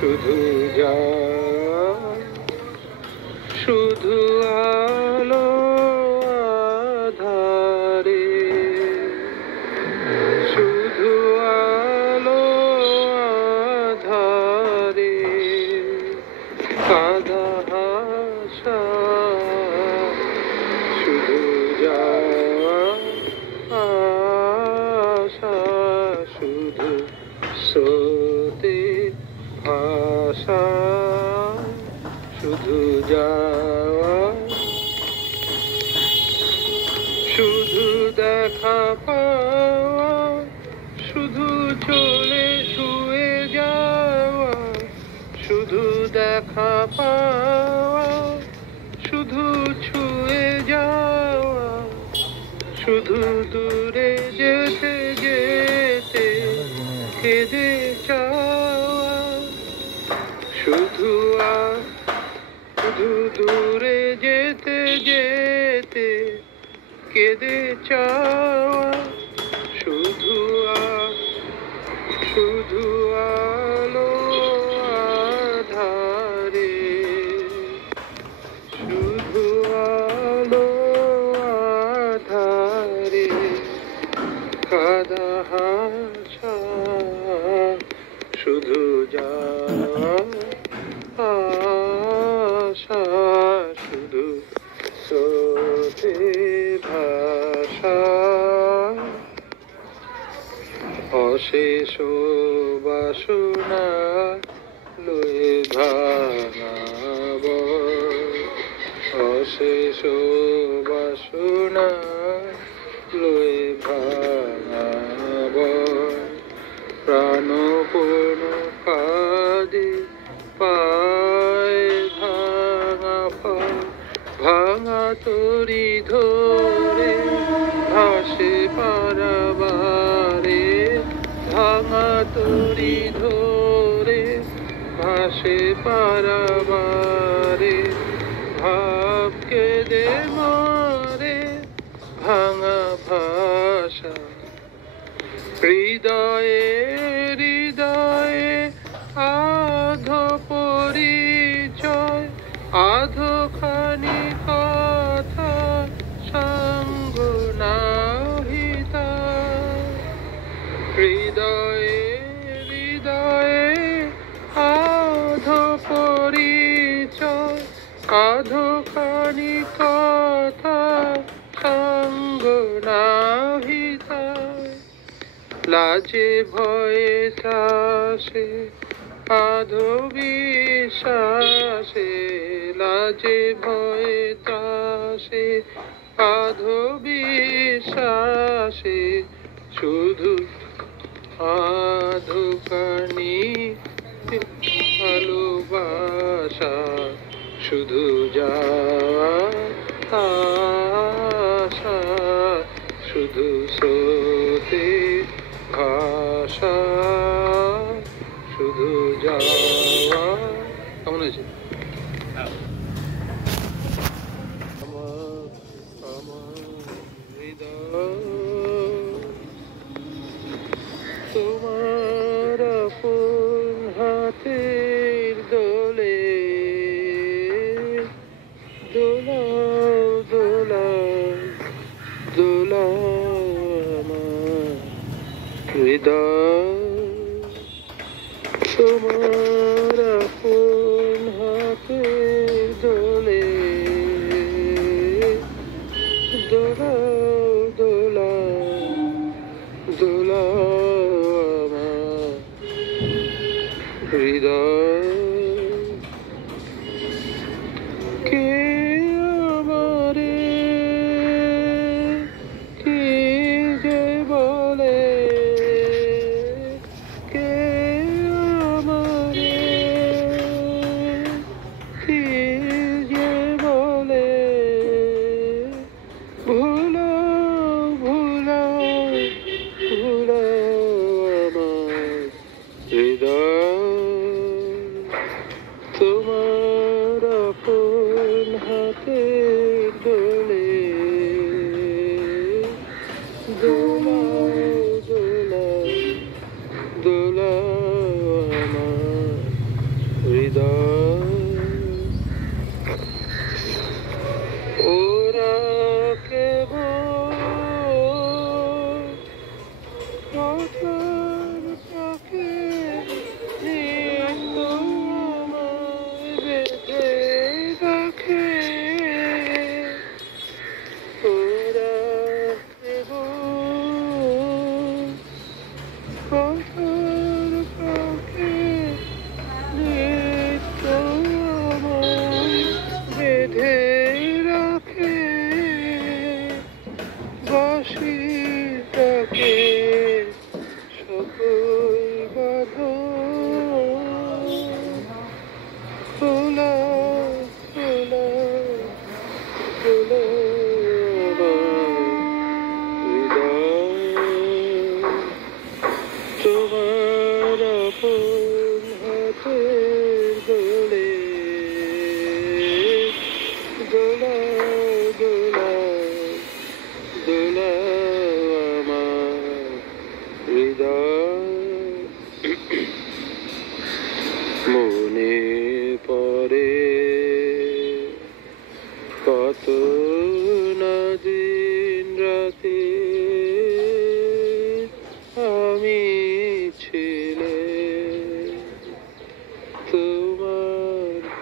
শুধু যা শুধু আলো আধারে শুধু আলো আধারে কাঁদা হাসা শুধু যা আশা শুধু স্রোতে ভাষা শুধু যাওয়া শুধু দেখা পাওয়া শুধু চলে শুয়ে যাওয়া শুধু দেখা পাওয়া শুধু ছুঁয়ে যাওয়া শুধু দূরে যেতে যেতে কেঁদে চাওয়া শুধু শুধু দূরে যেতে যেতে কেঁদে চাওয়া শুধু শুধু আলো আধারে শুধু আলো আধারে কাঁদা হাসা শুধু যাওয়া আশা শুধু স্রোতে ভাষা অশেষ বাসনা লয়ে ভাঙাব অশেষ বাসনা লয়ে ভাঙাব প্রাণপূর্ণ কাঁদে পায় ভাঙা পায় ভাঙা তরি ধরে ভাসে পারাবারে ভাঙা তরি ধরে ভাসে পারাবারে ভাব কেঁদে মরে ভাঙা ভাষা হৃদয়ে হৃদয়ে আধো পরিচয় আধো খানি কথা সঙ্গ নাহিতা হৃদয়ে হৃদয়ে আধো পরিচয় আধো খানি কথা সঙ্গ নাহিতা লাজে ভয়ে ত্রাসে আধো বিশ্বাসে লাজে ভয়ে ত্রাসে আধো বিশ্বাসে শুধু আধো কানি ভালোবাসা শুধু যাওয়া আশা শুধু স্রোতে ভাষা শুধু যাওয়া কেমন হয়েছে আমার হৃদয় তোমার আপন হাতের দোলে দোলাও দোলাও দোলাও আমার হৃদয় তোমার আপন হাতের দোলে দোলাও দোলাও দোলাও আমার হৃদয় কে আমারে কি যে বলে কে আমারে কি যে বলে ভুলো ভুলো ভুলো আমার হৃদয় তোমার আপন হাতের দোলে দোলাও দোলাও দোলাও আমার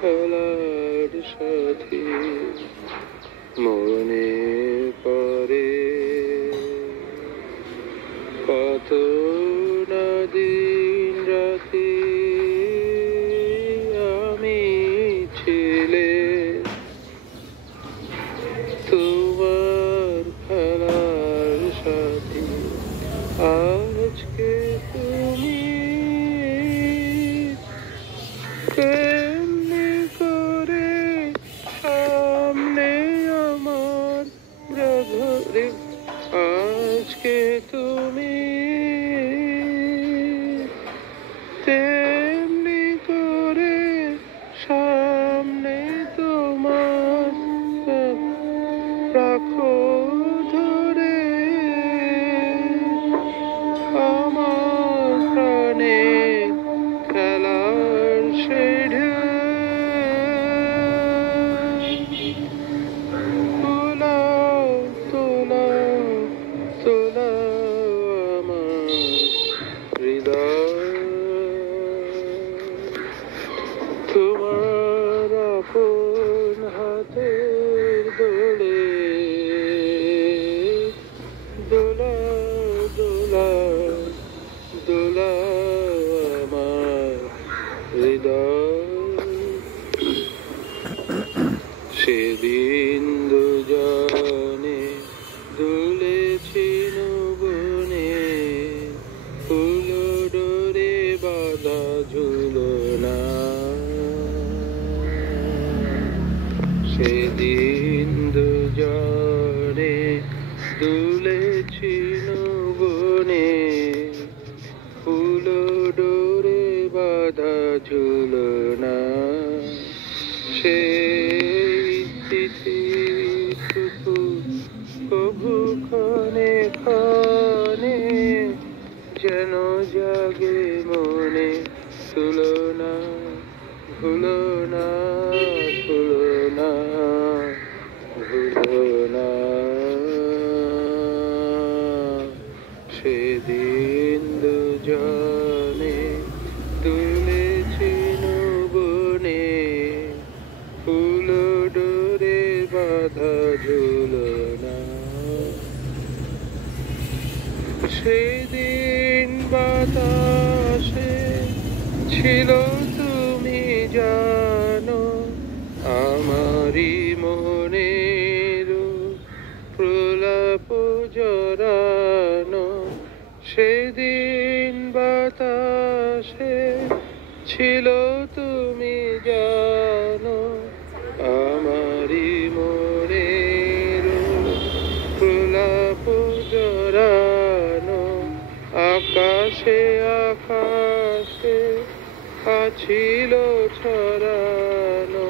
খেলার সাথী মনে পড়ে কত না দিন রাতি আমি ছিলে তোমার খেলার সাথী আজকে তুমি কেমনি করে সামনে আমার ব্রধরে আজকে তুমি তেমনি করে সামনে তোমার রাখো ধরে আমার প্রাণে খেলার শেঢে তোলাও তোলাও তোলাও আমার হৃদয় তোমার আপন হাতের দোলে দোলা দোলা দোলা আমার হৃদয় সেদিন দুজনে দুলেছি নবনে ফুল ডোরে বাঁধা ঝুলনা সেদিন দুজনে দুলেছি নবনে ফুল ডোরে বাঁধা ঝুলনা সেই স্মৃতিটুকু কভু ক্ষণে ক্ষণে যেন জাগে মনে তুলনা ভুলো না ভুলো না ভুলো না সেদিন দুজনে দুলেছি নবনে ফুল ডোরে বাঁধা ঝুলনা সেদিন বাতাসে ছিল তুমি জানো আমারি মনের প্রলাপ জড়ানো সেদিন বাতাসে ছিল তুমি জানো আমারি মনের প্রলাপ জড়ানো আকাশে আকাশে আছিল ছড়ানো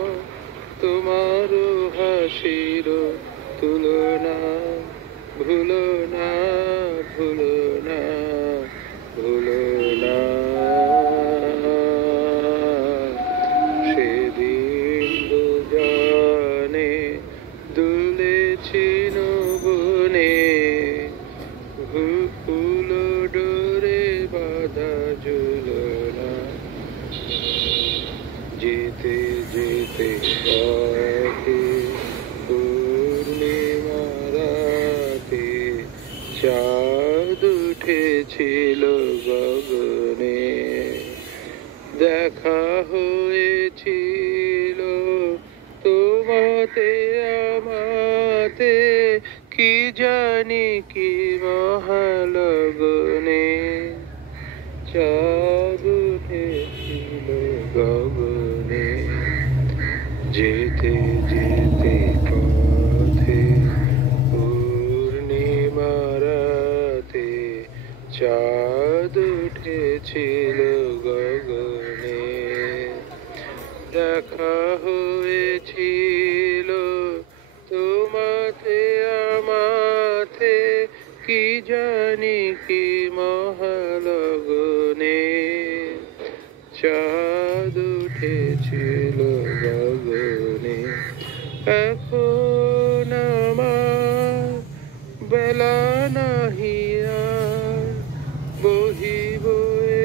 তোমার হাসির তুলনা ভুলো না ভুলো না ভুলো না সেদিন দুজনে দুলেছি নবনে ফুল ডোরে বাঁধা ঝুলনা যেতে যেতে পথে পূর্ণিমা রাতে চাঁদ উঠেছিল গগনে দেখা হয়েছিল তোমাতে আমাতে কি জানি কি মহালগনে চাঁদ উঠেছিল গগনে যেতে যেতে পথে পূর্ণিমা রাতে চাঁদ উঠেছিল গগনে দেখা হয়েছিল তোমাতে আমাতে কি জানি কি মহালগনে চাঁদ উঠেছিল গগনে এখন আমার বেলা নাহি আর বহিব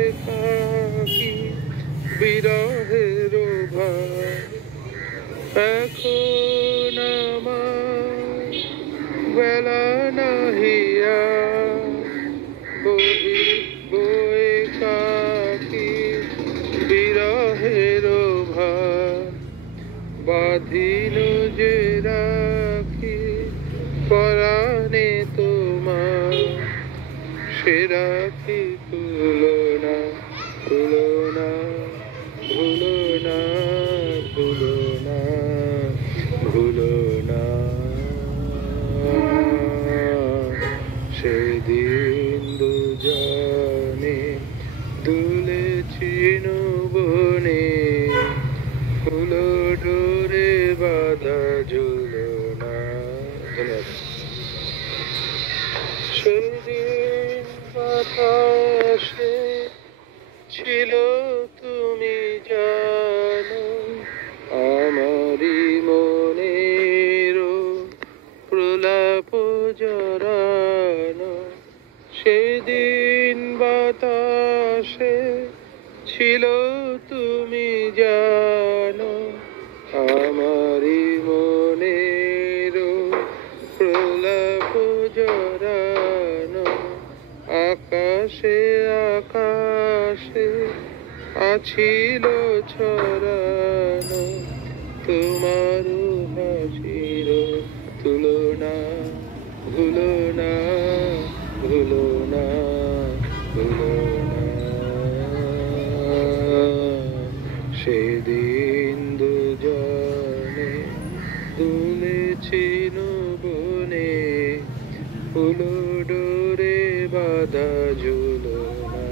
একাকী বিরহের ভার এখন আমার বেলা নাহিয়া বহি বয়ে কাকি বিরহের ভার বাঁধিল যে রাখি পরাণে তোমার সে রাখি তুলনা তুলনা ভুলো না ভুলো না ভুলো না সেদিন দুজনে দুলেছি বনে ফুলো ডোরে বাঁধা ঝুলো না। ধন্যবাদ। সেদিন বাতাসে ছিল তুমি জানো আমারই মনের প্রলাপ জড়ানো সেদিন বাতাসে ছিল তুমি জানো আমারই মনের প্রলাপ জড়ানো আকাশে আকাশে আছিল ছড়ানো তোমার হাসির তুলনা ভুলো না ভুলো না ভুলো না সেদিন দুজনে দুলেছি বনে ফুলো ডোরে বাঁধা ঝুলো না।